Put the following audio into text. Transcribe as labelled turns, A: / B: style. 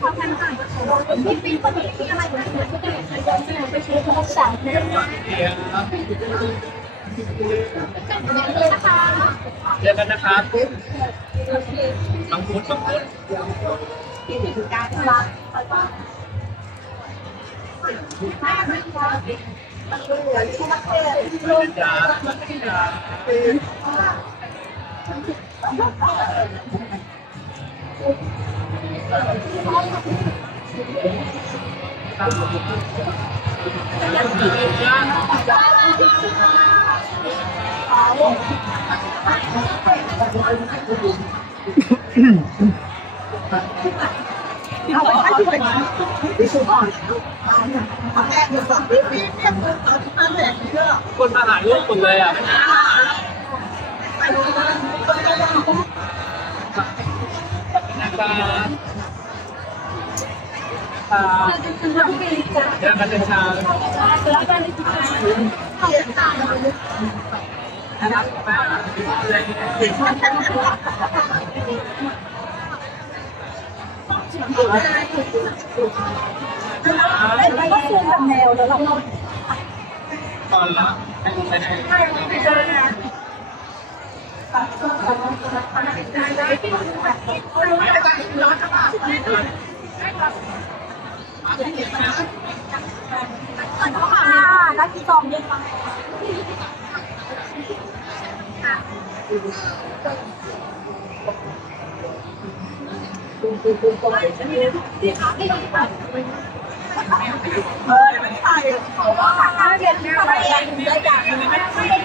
A: ขอทันก่อนพี่ปีคนนี้มีอะไรบ้างที่ได้ใช้ยอมไปใช้โทรศัพท์นะ
B: เจอกันนะครับน้องพุทธน้องพุทธที่
A: ถึงการรักแล้วก็ไม่ไม่ไม่
B: เ
A: อาหายรื่อง
B: คนมาหาลูกหมเลยอะ
C: ย
B: ากันเช้า
A: น
B: ะครับมาเลย
A: ไปก็คืนกับแมวแล้วเรา
B: ตอนละไปไป
D: ไปเจอ
A: นะตัดก็ตัดตัดตัดได้ก็ได้ก็ที่มันแบบเขารู้ว่าจะร้อนหรือเปล่า นักกีฬาเย็นมาเออไม่ใส่เขาว่าการเรียนทำไมได้อย่างนี้ไม่ได้